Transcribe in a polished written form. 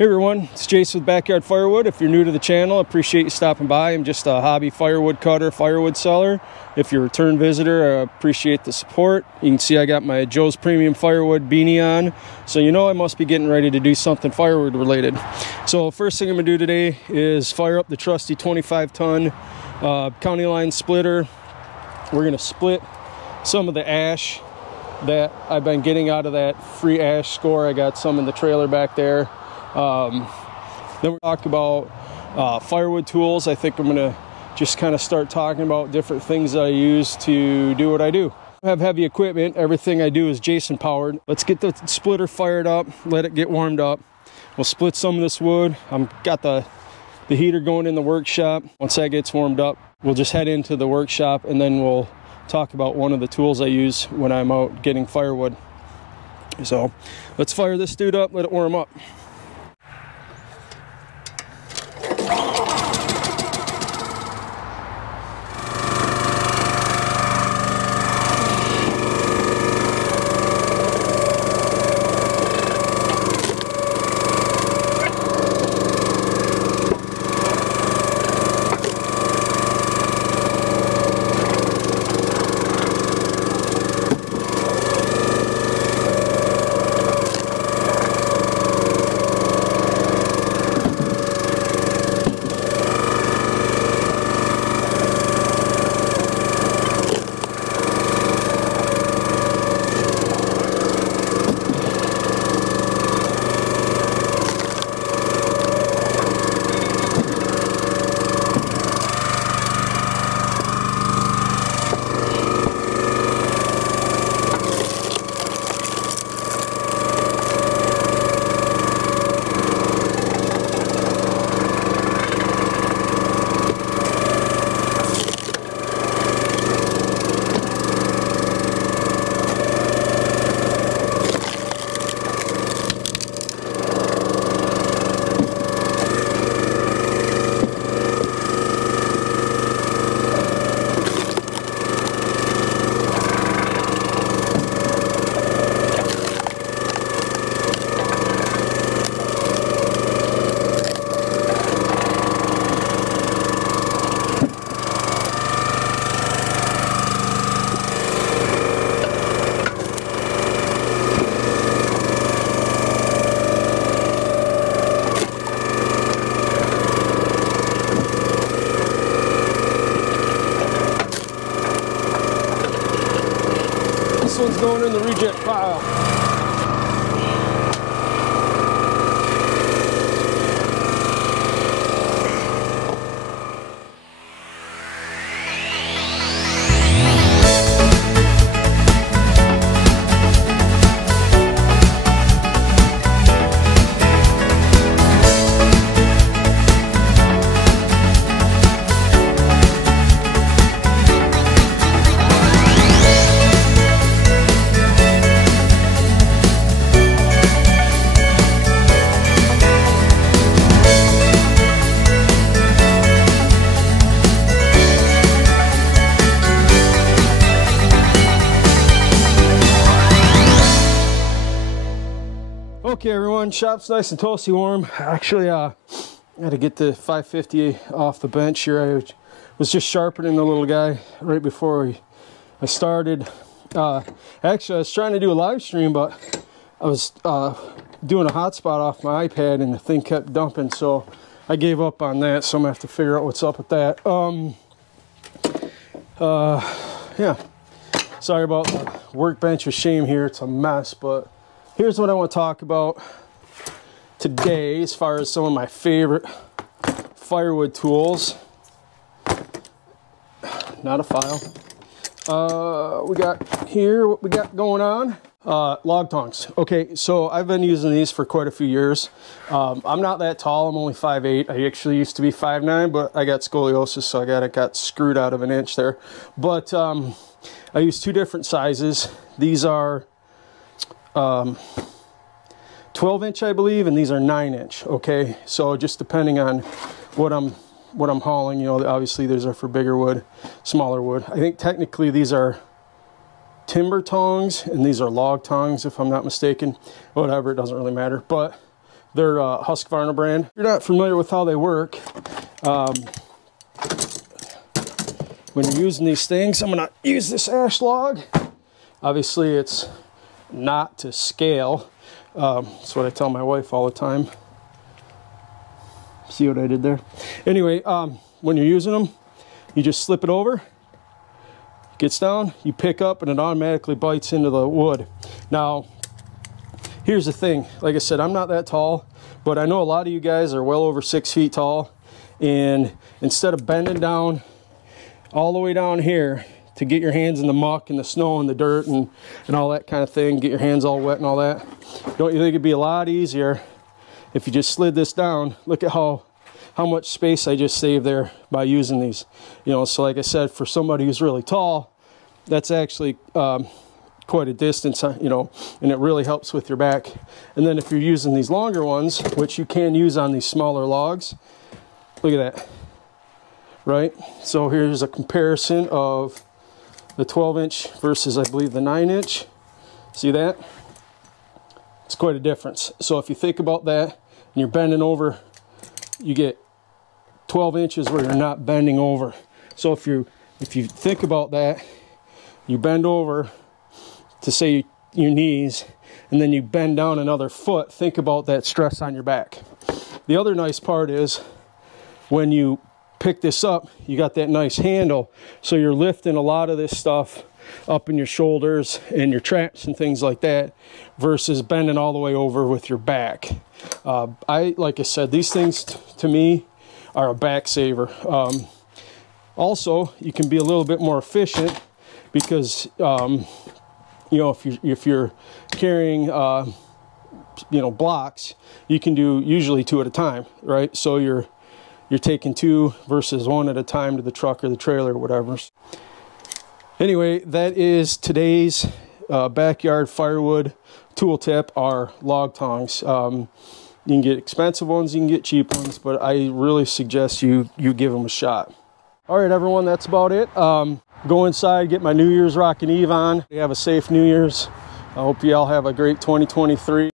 Hey everyone, it's Jason with Backyard Firewood. If you're new to the channel, I appreciate you stopping by. I'm just a hobby firewood cutter, firewood seller. If you're a return visitor, I appreciate the support. You can see I got my Joe's Premium Firewood beanie on, so you know I must be getting ready to do something firewood related. So first thing I'm gonna do today is fire up the trusty 25-ton county line splitter. We're gonna split some of the ash that I've been getting out of that free ash score. I got some in the trailer back there. Then we'll talk about firewood tools. I think I'm gonna just kind of start talking about different things that I use to do what I do. I have heavy equipment. Everything I do is Jason powered. Let's get the splitter fired up, let it get warmed up. We'll split some of this wood. I've got the heater going in the workshop. Once that gets warmed up, we'll just head into the workshop and then we'll talk about one of the tools I use when I'm out getting firewood. So let's fire this dude up, let it warm up. This one's going in the reject pile. Okay everyone, shop's nice and toasty warm. Actually, I had to get the 550 off the bench here. I was just sharpening the little guy right before I started. Actually, I was trying to do a live stream, but I was doing a hotspot off my iPad and the thing kept dumping, so I gave up on that. So I'm gonna have to figure out what's up with that. Yeah, sorry about the workbench of shame here. It's a mess, but here's what I want to talk about today as far as some of my favorite firewood tools. Not a file. We got here, what we got going on? Log tongs. Okay, so I've been using these for quite a few years. I'm not that tall, I'm only 5'8". I actually used to be 5'9", but I got scoliosis, so I got screwed out of an inch there. But I use two different sizes. These are 12-inch, I believe, and these are 9-inch. Okay, so just depending on what I'm hauling, you know, obviously these are for bigger wood, smaller wood. I think technically these are timber tongs and these are log tongs, if I'm not mistaken. Whatever, it doesn't really matter. But They're Husqvarna brand. If you're not familiar with how they work, when you're using these things, I'm gonna use this ash log. Obviously it's not to scale. That's what I tell my wife all the time. See what I did there? Anyway, when you're using them, you just slip it over, gets down, you pick up, and it automatically bites into the wood. Now, here's the thing. Like I said, I'm not that tall, but I know a lot of you guys are well over 6 feet tall, and instead of bending down all the way down here to get your hands in the muck and the snow and the dirt and all that kind of thing, get your hands all wet and all that, don't you think it'd be a lot easier if you just slid this down? Look at how much space I just saved there by using these. You know, so like I said, for somebody who's really tall, that's actually quite a distance, you know, and it really helps with your back. And then if you're using these longer ones, which you can use on these smaller logs, look at that, right? So here's a comparison of the 12-inch versus, I believe, the 9-inch. See that? It's quite a difference. So if you think about that and you're bending over, you get 12 inches where you're not bending over. So if you think about that, you bend over to say your knees, and then you bend down another foot, think about that stress on your back. The other nice part is when you pick this up, you got that nice handle, so you're lifting a lot of this stuff up in your shoulders and your traps and things like that, versus bending all the way over with your back. Like I said, these things to me are a back saver. Also, you can be a little bit more efficient because you know, if you're carrying you know, blocks, you can do usually 2 at a time, right? So you're taking 2 versus 1 at a time to the truck or the trailer or whatever. Anyway, that is today's backyard firewood tool tip, our log tongs. You can get expensive ones, you can get cheap ones, but I really suggest you give them a shot. All right, everyone, that's about it. Go inside, get my New Year's Rockin' Eve on. You have a safe New Year's. I hope you all have a great 2023.